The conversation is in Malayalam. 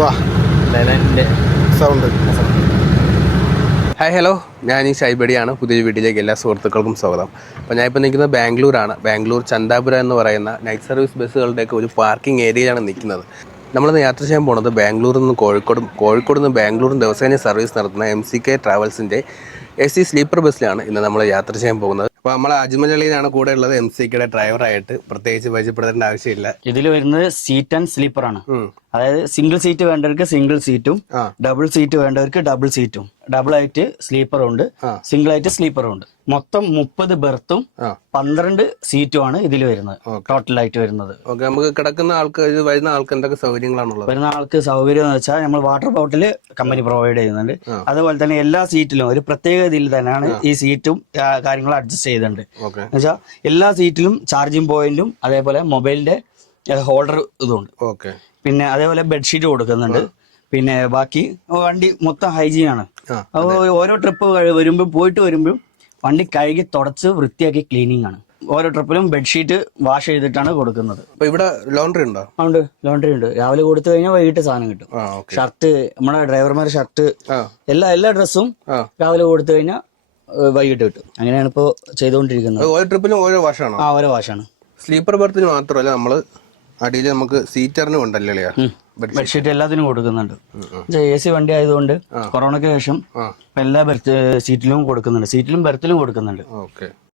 വാ. സൗണ്ട് ഹായ് ഹലോ ഞാൻ ഈ ഷൈബടിയാണ് പുതിയ വീട്ടിലേക്ക് എല്ലാ സുഹൃത്തുക്കൾക്കും സ്വാഗതം. അപ്പോൾ ഞാൻ ഇപ്പോൾ നിൽക്കുന്നത് ബാംഗ്ലൂരാണ്. ബാംഗ്ലൂർ ചന്താപുര എന്ന് പറയുന്ന നൈറ്റ് സർവീസ് ബസ്സുകളുടെയൊക്കെ ഒരു പാർക്കിംഗ് ഏരിയയിലാണ് നിൽക്കുന്നത്. നമ്മളിന്ന് യാത്ര ചെയ്യാൻ പോണത് ബാംഗ്ലൂരിൽ നിന്ന് കോഴിക്കോടും കോഴിക്കോട് നിന്ന് ബാംഗ്ലൂരും ദിവസേന സർവീസ് നടത്തുന്ന എം സി കെ ട്രാവൽസിന്റെ എ സി സ്ലീപ്പർ ബസ്സിലാണ് ഇന്ന് നമ്മൾ യാത്ര ചെയ്യാൻ പോകുന്നത്. അപ്പോൾ നമ്മൾ അജ്മൽ അലിയാണ് കൂടെ ഉള്ളത് എം സി കെയുടെ ഡ്രൈവറായിട്ട് പ്രത്യേകിച്ച് പരിചയപ്പെടേണ്ട ആവശ്യമില്ല. ഇതിൽ വരുന്നത് സീറ്റ് ആൻഡ് സ്ലീപ്പർ ആണ്. ഉം. അതായത് സിംഗിൾ സീറ്റ് വേണ്ടവർക്ക് സിംഗിൾ സീറ്റും ഡബിൾ സീറ്റ് വേണ്ടവർക്ക് ഡബിൾ സീറ്റും ഡബിൾ ആയിട്ട് സ്ലീപ്പറും ഉണ്ട് സിംഗിൾ ആയിട്ട് സ്ലീപ്പറും ഉണ്ട്. മൊത്തം മുപ്പത് ബെർത്തും. പന്ത്രണ്ട് സീറ്റും ആണ് ഇതിൽ വരുന്നത് ആയിട്ട് വരുന്നത്. നമുക്ക് കിടക്കുന്ന ആൾക്ക് വരുന്ന ആൾക്ക് എന്തൊക്കെ സൗകര്യങ്ങളാണുള്ളത്? വരുന്ന ആൾക്ക് സൗകര്യം എന്ന് വെച്ചാൽ നമ്മൾ വാട്ടർ ബോട്ടിൽ കമ്പനി പ്രൊവൈഡ് ചെയ്യുന്നുണ്ട്. അതുപോലെ തന്നെ എല്ലാ സീറ്റിലും ഒരു പ്രത്യേക ഇതിൽ തന്നെയാണ് ഈ സീറ്റും കാര്യങ്ങളും അഡ്ജസ്റ്റ് ചെയ്തിട്ടുണ്ട് എന്ന് എന്നുവെച്ചാൽ എല്ലാ സീറ്റിലും ചാർജിങ് പോയിന്റും അതേപോലെ മൊബൈലിന്റെ ഹോൾഡർ ഇതുണ്ട്. ഓക്കെ പിന്നെ അതേപോലെ ബെഡ്ഷീറ്റ് കൊടുക്കുന്നുണ്ട്. പിന്നെ ബാക്കി വണ്ടി മൊത്തം ഹൈജീൻ ആണ്. ഓരോ ട്രിപ്പ് വരുമ്പോൾ പോയിട്ട് വരുമ്പോൾ വണ്ടി കഴുകി തുടച്ച് വൃത്തിയാക്കി ക്ലീനിങ് ആണ്. ഓരോ ട്രിപ്പിലും ബെഡ്ഷീറ്റ് വാഷ് ചെയ്തിട്ടാണ് കൊടുക്കുന്നത്. ഇവിടെ ലോണ്ടറി ഉണ്ടോ? ഉണ്ട്. ലോണ്ടറി ഉണ്ട്. രാവിലെ കൊടുത്തു കഴിഞ്ഞാൽ വൈകിട്ട് സാധനം കിട്ടും. ഷർട്ട് നമ്മുടെ ഡ്രൈവർമാരുടെ ഷർട്ട് എല്ലാ എല്ലാ ഡ്രസ്സും രാവിലെ കൊടുത്തു കഴിഞ്ഞാൽ വൈകിട്ട് കിട്ടും. അങ്ങനെയാണ് ഇപ്പോ ചെയ്തുകൊണ്ടിരിക്കുന്നത്. ഓരോ ട്രിപ്പിലും ഓരോ വാഷാണോ ആ ഓരോ വാഷാണ് സ്ലീപ്പർ ബർത്തിന് മാത്രമല്ല നമ്മൾ അടിയിൽ നമുക്ക് സീറ്ററിനും ഉണ്ടല്ലേ ബെഡ്ഷീറ്റ് എല്ലാത്തിനും കൊടുക്കുന്നുണ്ട്. എ സി വണ്ടി ആയതുകൊണ്ട് കൊറോണയ്ക്ക് ശേഷം എല്ലാ ബെർത്ത് സീറ്റിലും കൊടുക്കുന്നുണ്ട്. സീറ്റിലും ബെർത്തിലും കൊടുക്കുന്നുണ്ട്. ഓക്കെ.